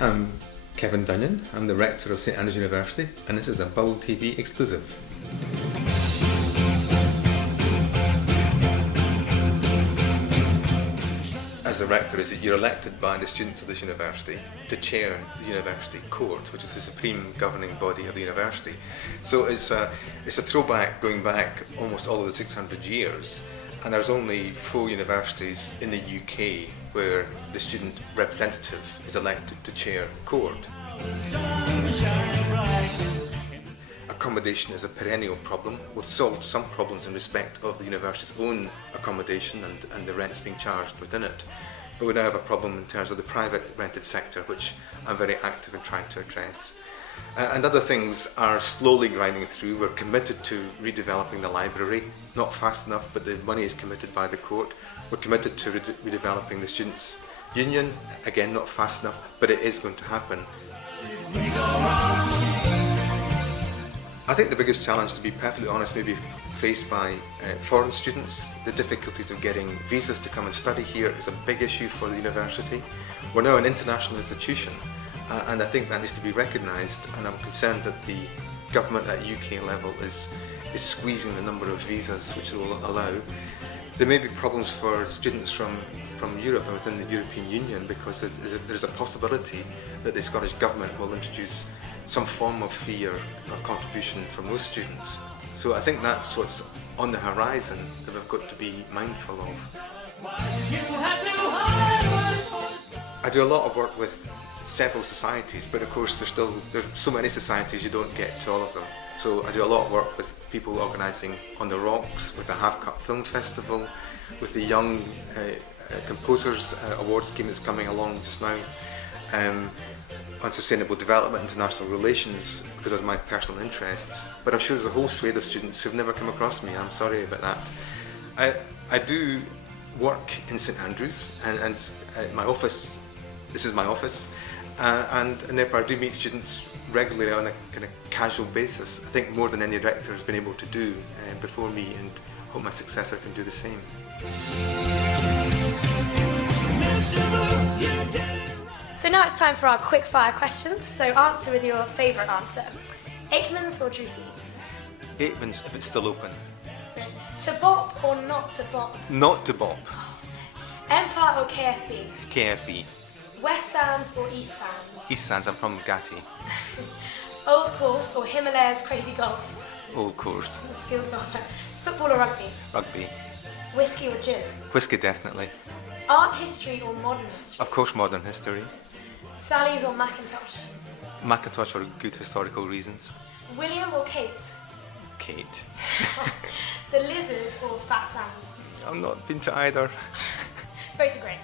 I'm Kevin Dunion. I'm the Rector of St Andrews University, and this is a Bull TV exclusive. As a Rector, you're elected by the students of this university to chair the University Court, which is the supreme governing body of the university. So it's a throwback going back almost all of the 600 years, and there's only 4 universities in the UK where the student representative is elected to chair court. Accommodation is a perennial problem. We've solved some problems in respect of the university's own accommodation and the rents being charged within it. But we now have a problem in terms of the private rented sector, which I'm very active in trying to address. And other things are slowly grinding through. We're committed to redeveloping the library, not fast enough, but the money is committed by the court. We're committed to redeveloping the Students' Union, again not fast enough, but it is going to happen. I think the biggest challenge, to be perfectly honest, may be faced by foreign students. The difficulties of getting visas to come and study here is a big issue for the university. We're now an international institution, and I think that needs to be recognised, and I'm concerned that the government at UK level is squeezing the number of visas which it will allow. There may be problems for students from Europe and within the European Union, because there's a possibility that the Scottish Government will introduce some form of fee or contribution from those students. So I think that's what's on the horizon that we've got to be mindful of. I do a lot of work with several societies, but of course there's so many societies you don't get to all of them. So I do a lot of work with people organising On the Rocks, with the Half Cup Film Festival, with the Young Composers Award scheme that's coming along just now, on sustainable development, international relations, because of my personal interests. But I'm sure there's a whole swathe of students who've never come across me. I'm sorry about that. I do work in St Andrews, and my office, this is my office, and therefore I do meet students regularly on a kind of casual basis. I think more than any rector has been able to do before me, and hope my successor can do the same. So now it's time for our quick fire questions, so answer with your favourite answer. Aikman's or Drouthies? Aikman's, if it's still open. To bop or not to bop? Not to bop. Empire or KFB? KFB. West Sands or East Sands? East Sands, I'm from Gatti. Old Course or Himalayas Crazy Golf? Old Course. Skilled golfer. Football or rugby? Rugby. Whiskey or gin? Whiskey, definitely. Art history or modern history? Of course, modern history. Sally's or Macintosh? Macintosh for good historical reasons. William or Kate? Kate. The Lizard or Fat Sand? I've not been to either. Both are great.